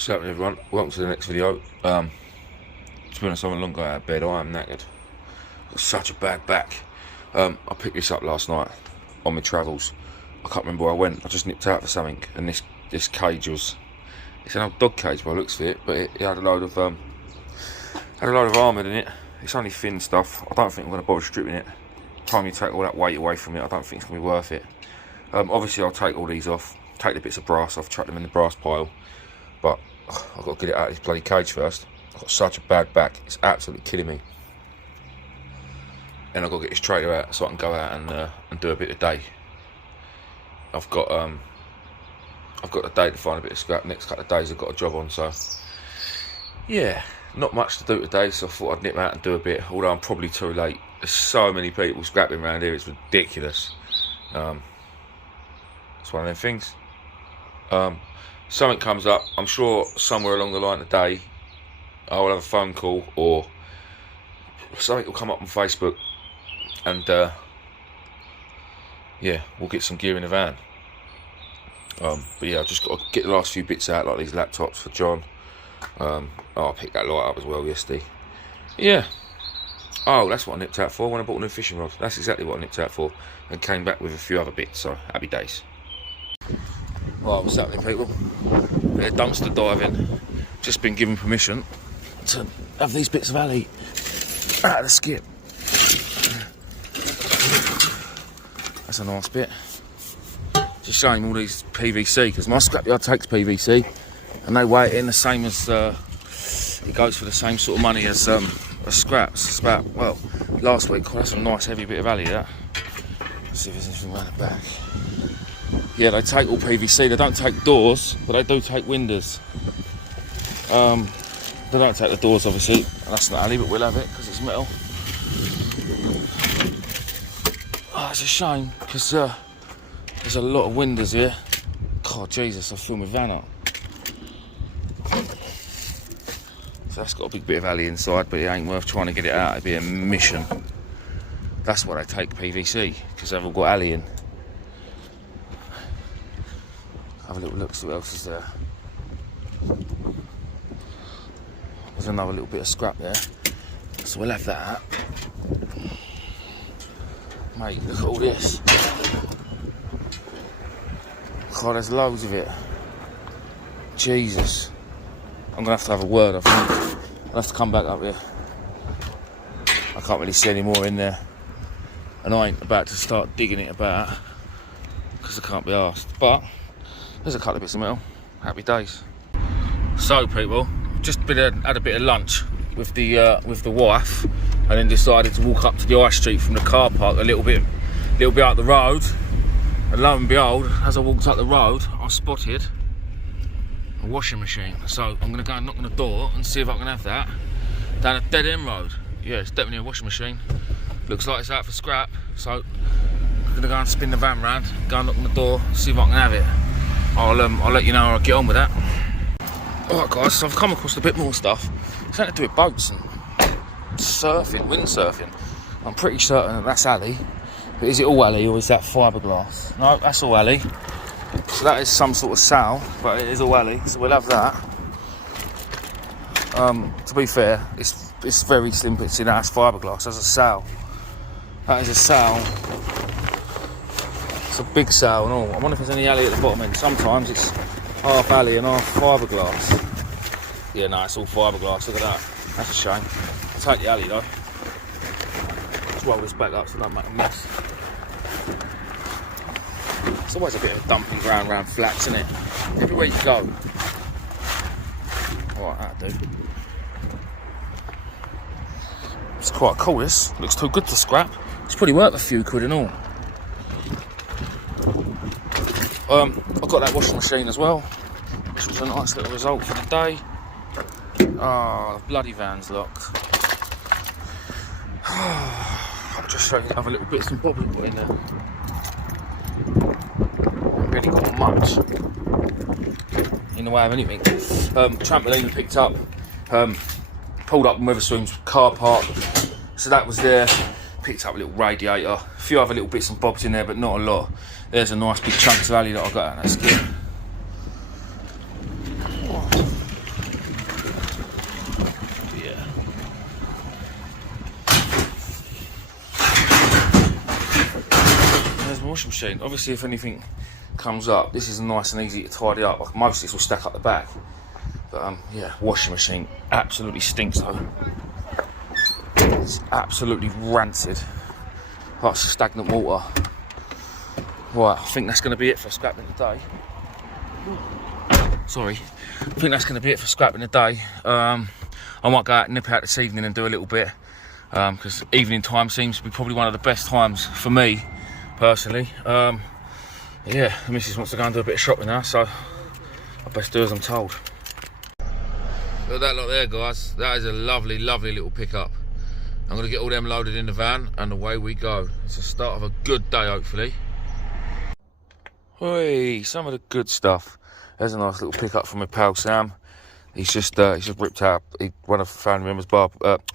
What's happening, everyone? Welcome to the next video. To be honest, I'm a long guy out of bed. I am knackered. Got such a bad back. I picked this up last night on my travels. I can't remember where I went. I just nipped out for something, and this cage was, it's an old dog cage by the looks of it, but it had a load of armour in it. It's only thin stuff. I don't think I'm going to bother stripping it. By the time you take all that weight away from it, I don't think it's going to be worth it. Obviously, I'll take all these off, take the bits of brass off, chuck them in the brass pile. But I've got to get it out of this bloody cage first. I've got such a bad back, it's absolutely killing me. And I've got to get this trailer out so I can go out and do a bit of day. I've got a day to find a bit of scrap. Next couple of days I've got a job on, so yeah, not much to do today, so I thought I'd nip out and do a bit, although I'm probably too late. There's so many people scrapping around here, it's ridiculous. It's one of them things. Something comes up, I'm sure somewhere along the line today I will have a phone call or something will come up on Facebook, and yeah, we'll get some gear in the van. But yeah, I've just got to get the last few bits out, like these laptops for John. I picked that light up as well yesterday. Yeah. Oh, that's what I nipped out for when I bought a new fishing rod. That's exactly what I nipped out for, and came back with a few other bits, so happy days. Right, what's happening, people? Bit of dumpster diving. Just been given permission to have these bits of alley out of the skip. That's a nice bit. Just showing all these PVC, because my scrapyard takes PVC and they weigh it in the same as it goes for the same sort of money as scraps. It's about, well, last week, that's a nice heavy bit of alley, that. Let's see if there's anything around the back. Yeah, they take all PVC. They don't take doors, but they do take windows. They don't take the doors, obviously. That's not alley, but we'll have it because it's metal. Oh, it's a shame because there's a lot of windows here. God, Jesus, I fill my van up. So that's got a big bit of alley inside, but it ain't worth trying to get it out. It'd be a mission. That's why they take PVC, because they've all got alley in. Have a little look, see what else is there. There's another little bit of scrap there, so we'll have that. Mate, look at all this. God, there's loads of it. Jesus. I'm going to have a word, I think. I'll have to come back up here. I can't really see any more in there. And I ain't about to start digging it about, because I can't be arsed. But there's a couple of bits of metal. Happy days. So, people, just had a bit of lunch with the wife, and then decided to walk up to the high street from the car park a little bit up the road. And lo and behold, as I walked up the road, I spotted a washing machine. So I'm going to go and knock on the door and see if I can have that down a dead end road. Yeah, it's definitely a washing machine. Looks like it's out for scrap. So I'm going to go and spin the van round, go and knock on the door, see if I can have it. I'll let you know how I get on with that. Alright guys, so I've come across a bit more stuff. It's something to do with boats and surfing, windsurfing. I'm pretty certain that that's alley. But is it all alley or is that fiberglass? No, that's all alley. So that is some sort of sail, but it is all alley, so we'll have that. To be fair, it's very slim bits in that's fiberglass. That's a sail. That is a sail. It's a big sail and all. I wonder if there's any alley at the bottom end. Sometimes it's half alley and half fiberglass. Yeah, no, it's all fiberglass. Look at that. That's a shame. I'll take the alley though. Let's roll this back up so I don't make a mess. It's always a bit of a dumping ground around flats, isn't it? Everywhere you go. Alright, that'll do. It's quite cool, this. Looks too good to scrap. It's probably worth a few quid and all. I've got that washing machine as well, which was a nice little result for the day. Oh, the bloody van's locked. I'll just show you other little bits and bobs we put in there. Haven't really got much in the way of anything. Trampoline we picked up, pulled up in Witherspoon's car park, so that was there. Picked up a little radiator, a few other little bits and bobs in there, but not a lot. There's a nice big chunk of alley that I got out of that skip. machine. Obviously, if anything comes up, this is nice and easy to tidy up. Like, most of this will stack up the back. But yeah, washing machine absolutely stinks though. It's absolutely rancid. Like stagnant water. Right, I think that's going to be it for scrapping today. Sorry. I think that's going to be it for scrapping today. I might go out and nip out this evening and do a little bit. Because evening time seems to be probably one of the best times for me, personally. Yeah, the missus wants to go and do a bit of shopping now, so I best do as I'm told. Look at that lot there, guys. That is a lovely, lovely little pickup. I'm going to get all them loaded in the van and away we go. It's the start of a good day, hopefully. Hey, some of the good stuff. There's a nice little pickup from my pal Sam. He's just ripped out one of the family members'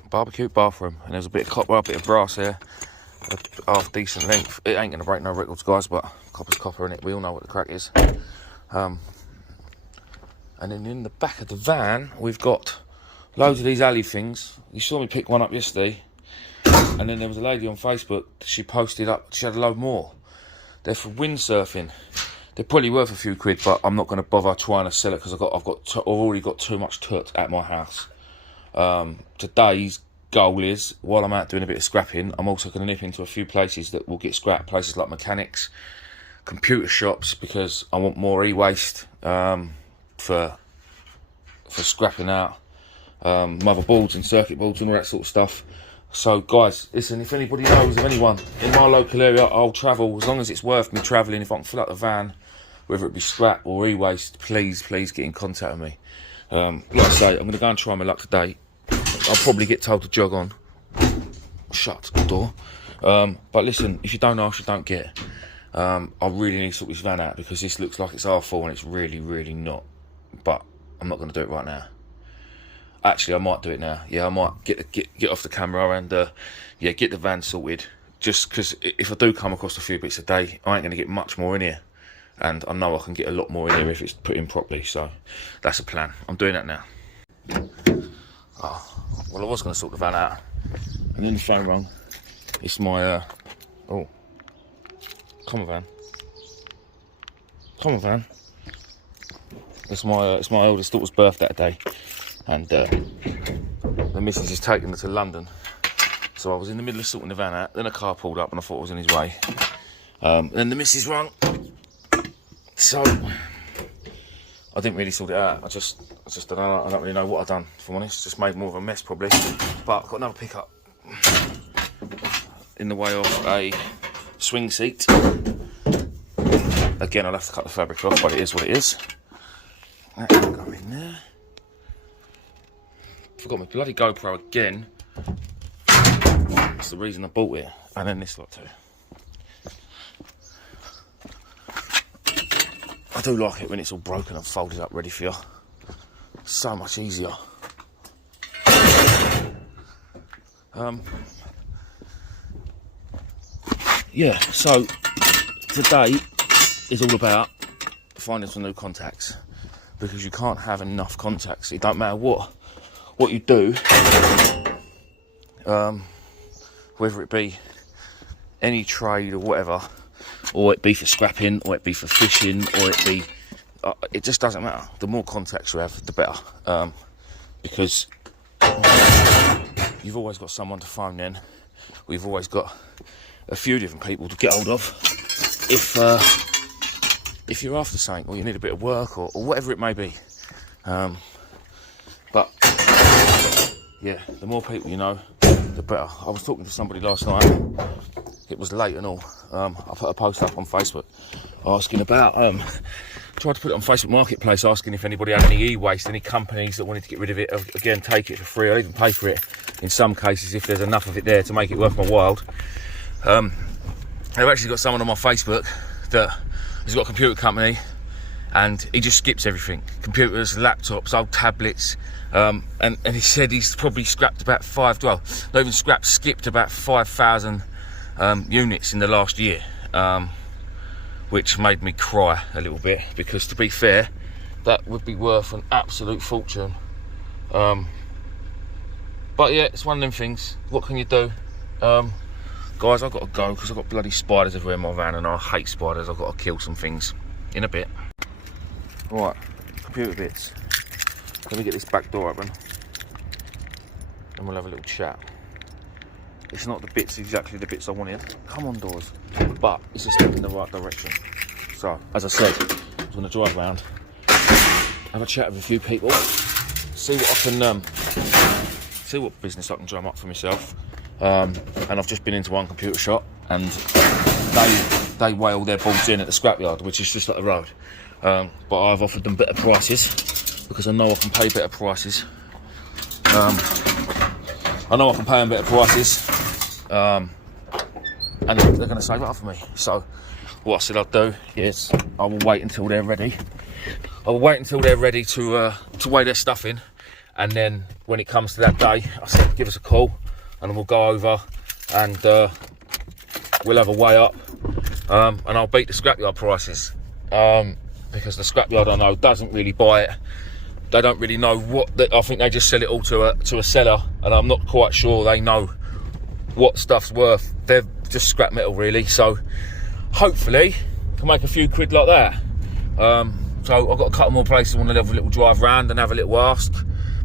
barbecue bathroom, and there's a bit of copper, a bit of brass here, half decent length. It ain't gonna break no records, guys, but copper's copper in it. We all know what the crack is. And then in the back of the van, we've got loads of these alley things. You saw me pick one up yesterday, and then there was a lady on Facebook. She posted up. She had a load more. They're for windsurfing. They're probably worth a few quid, but I'm not going to bother trying to sell it because I've already got too much tut at my house. Today's goal is, while I'm out doing a bit of scrapping, I'm also going to nip into a few places that will get scrapped, places like mechanics, computer shops, because I want more e-waste for scrapping out motherboards and circuit boards and all that sort of stuff. So guys, listen, if anybody knows of anyone in my local area, I'll travel as long as it's worth me travelling. If I can fill up the van, whether it be scrap or e-waste, please get in contact with me. Like I say, I'm going to go and try my luck today. I'll probably get told to jog on. Shut the door. But listen, if you don't ask, you don't get. I really need to sort this van out because this looks like it's half full and it's really, really not. But I'm not going to do it right now. Actually, I might do it now. Yeah, I might get off the camera and yeah, get the van sorted. Just because if I do come across a few bits a day, I ain't going to get much more in here. And I know I can get a lot more in here if it's put in properly. So that's a plan. I'm doing that now. Oh, well, I was going to sort the van out. And then the phone rang. It's my... oh. Come on, van. Come on, van. It's my oldest daughter's birthday today. And the missus is taking her to London. So I was in the middle of sorting the van out. Then a car pulled up and I thought it was in his way. Then the missus rang. So I didn't really sort it out. I just I don't really know what I've done, if I'm honest. Just made more of a mess probably. But I've got another pickup in the way of a swing seat. Again, I'll have to cut the fabric off, but it is what it is. That can go in there. Forgot my bloody GoPro again. That's the reason I bought it. And then this lot too. I do like it when it's all broken and folded up ready for you. So much easier. Yeah, so today is all about finding some new contacts, because you can't have enough contacts. It don't matter what you do, whether it be any trade or whatever, or it be for scrapping, or it be for fishing, or it be it just doesn't matter. The more contacts you have, the better, because you've always got someone to phone then. We've always got a few different people to get hold of if you're after something, or you need a bit of work, or whatever it may be. But yeah, the more people you know, the better. I was talking to somebody last night. It was late and all. I put a post up on Facebook asking about. Tried to put it on Facebook Marketplace, asking if anybody had any e-waste, any companies that wanted to get rid of it. Again, take it for free. I'll even pay for it in some cases if there's enough of it there to make it worth my while. I've actually got someone on my Facebook that has got a computer company, and he just skips everything: computers, laptops, old tablets. And he said he's probably scrapped about skipped about 5,000 units in the last year, which made me cry a little bit, because to be fair, that would be worth an absolute fortune. But yeah, it's one of them things. What can you do? Guys, I've got to go because I've got bloody spiders everywhere in my van and I hate spiders. I've got to kill some things in a bit. Right, computer bits. Let me get this back door open and we'll have a little chat. It's not the bits, exactly the bits I wanted. Come on, doors. But it's a step in the right direction. So, as I said, I'm going to drive around, have a chat with a few people, see what I can, see what business I can drum up for myself. And I've just been into one computer shop and they weigh all their boards in at the scrapyard, which is just up the road. But I've offered them better prices because I know I can pay better prices. I know I can pay them better prices, and they're going to save it up for me. So what I said I'd do is I will wait until they're ready. I will wait until they're ready to weigh their stuff in, and then when it comes to that day, I said give us a call, and we'll go over and we'll have a weigh up, and I'll beat the scrapyard prices, because the scrapyard I know doesn't really buy it. They don't really know I think they just sell it all to a seller, and I'm not quite sure they know what stuff's worth. They're just scrap metal really, so hopefully can make a few quid like that. So I've got a couple more places I want to have a little drive around and have a little ask,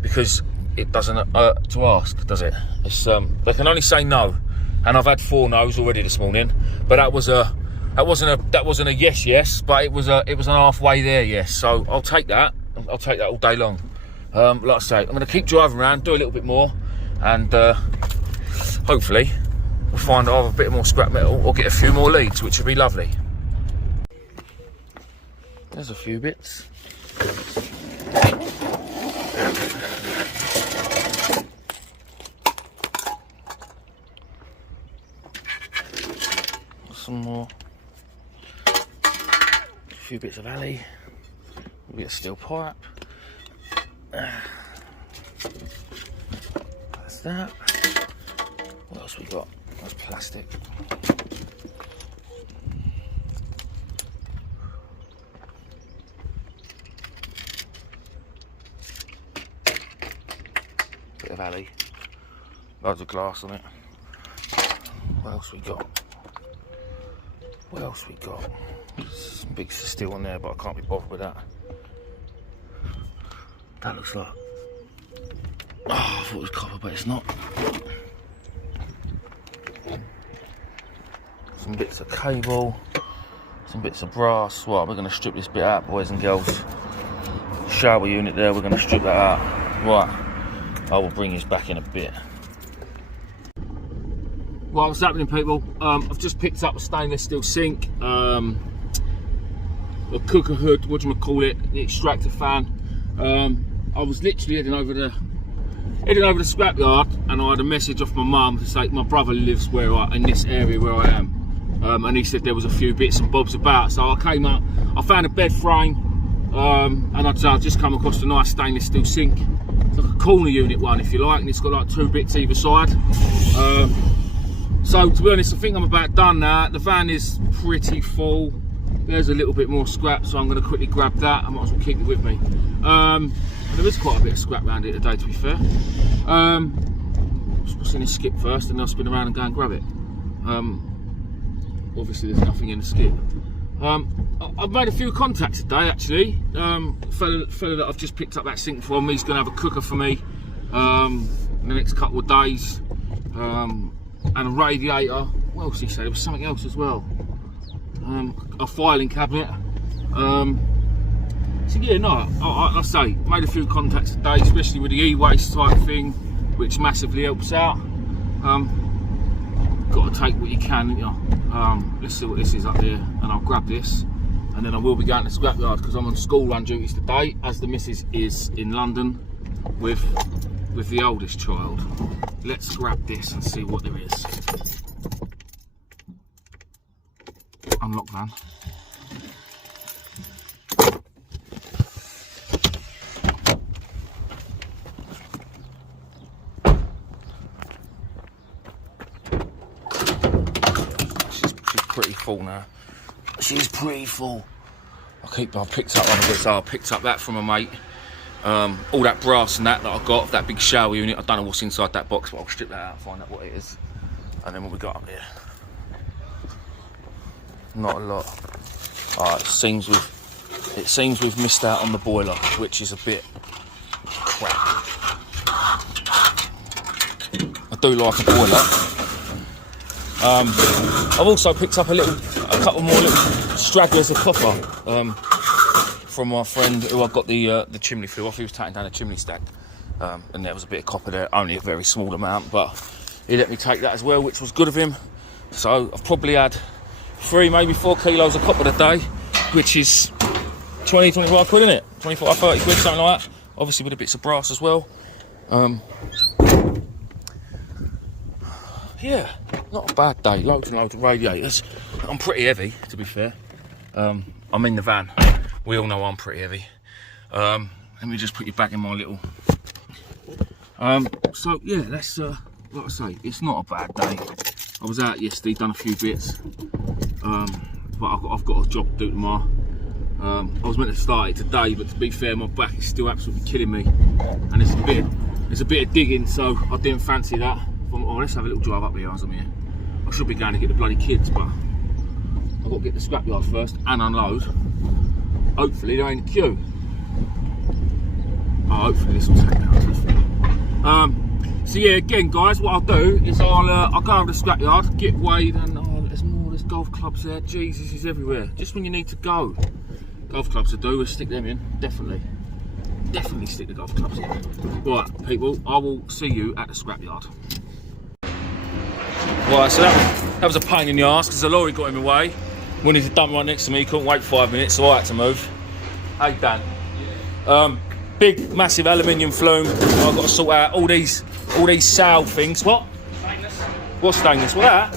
because it doesn't hurt to ask, does it? It's they can only say no, and I've had 4 no's already this morning, but that wasn't a yes, but it was an halfway there yes. So I'll take that. I'll take that all day long. Like I say, I'm going to keep driving around, do a little bit more, and hopefully we'll find either a bit more scrap metal or get a few more leads, which would be lovely. There's a few bits. Some more. A few bits of alley. A bit of steel pipe. That's that. What else we got? That's plastic. Bit of alley. Loads of glass on it. What else we got? What else we got? Some bits of steel on there, but I can't be bothered with that. That looks like... Oh, I thought it was copper, but it's not. Some bits of cable. Some bits of brass. Well, we're going to strip this bit out, boys and girls. Shower unit there, we're going to strip that out. Right, I will bring this back in a bit. Right, what's happening, people? I've just picked up a stainless steel sink, a cooker hood, what do you call it, the extractor fan. I was literally heading over the scrapyard, and I had a message off my mum to say my brother lives in this area where I am, and he said there was a few bits and bobs about. So I came up, I found a bed frame, and I'd just come across a nice stainless steel sink. It's like a corner unit one, if you like, and it's got like 2 bits either side. So to be honest, I think I'm about done now. The van is pretty full. There's a little bit more scrap, so I'm going to quickly grab that. I might as well keep it with me. There is quite a bit of scrap around here today, to be fair. What's in this skip first, and then I'll spin around and go and grab it. Obviously, there's nothing in the skip. I've made a few contacts today, actually. Fella that I've just picked up that sink from, he's going to have a cooker for me in the next couple of days. And a radiator. What else did he say? There was something else as well. A filing cabinet. So yeah, no, I say, made a few contacts today, especially with the e-waste type thing, which massively helps out. Got to take what you can, you know. Let's see what this is up here, and I'll grab this, and then I will be going to the scrapyard because I'm on school run duties today, as the missus is in London with the oldest child. Let's grab this and see what there is. Unlock van. She's pretty full now. She's pretty full. I picked up one of this. I picked up that from a mate. All that brass and that I got, that big shower unit. I don't know what's inside that box, but I'll strip that out and find out what it is. And then what we got up here? Not a lot. It seems we've missed out on the boiler, which is a bit crap. I do like a boiler. I've also picked up a couple more little stragglers of copper from my friend who I got the chimney flue off. He was taking down a chimney stack, and there was a bit of copper there, only a very small amount, but he let me take that as well, which was good of him. So I've probably had 3, maybe 4 kilos of copper today, which is 20, 25 quid, isn't it? 25, 30 quid, something like that. Obviously with a bits of brass as well. Yeah, not a bad day. Loads and loads of radiators. I'm pretty heavy, to be fair. I'm in the van. We all know I'm pretty heavy. Let me just put you back in my little... so yeah, that's like I say, it's not a bad day. I was out yesterday, done a few bits, but I've got a job to do tomorrow. I was meant to start it today, but to be fair, my back is still absolutely killing me, and it's a bit of digging, so I didn't fancy that. Oh, let's have a little drive up the yards on here. I should be going to get the bloody kids, but I've got to get the scrapyard first and unload. Hopefully they're in the queue. Oh, hopefully this will take me out. So yeah, again guys, what I'll do is I'll go over the scrapyard, get weighed, and there's golf clubs there. Jesus, is everywhere. Just when you need to go. Golf clubs to do, we'll stick them in, definitely stick the golf clubs in. Right, people, I will see you at the scrapyard. Right, so that was a pain in the arse because the lorry got in my way. Wanted to dump right next to me, couldn't wait 5 minutes, so I had to move. Hey Dan. Big, massive aluminium flume. I've got to sort out all these sail things. What? Stainless. What's stainless? What that?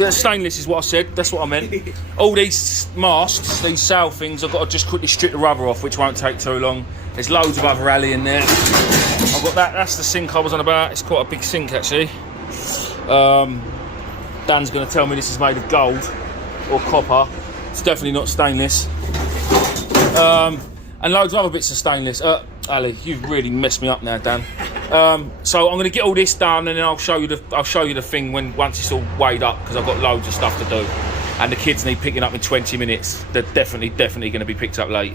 Yeah, stainless is what I said. That's what I meant. All these masts, these sail things, I've got to just quickly strip the rubber off, which won't take too long. There's loads of other rally in there. I've got that. That's the sink I was on about. It's quite a big sink actually. Dan's going to tell me this is made of gold or copper. It's definitely not stainless. And loads of other bits of stainless. Ali, you've really messed me up now, Dan. So I'm going to get all this done, and then I'll show you the thing once it's all weighed up, because I've got loads of stuff to do, and the kids need picking up in 20 minutes. They're definitely going to be picked up late.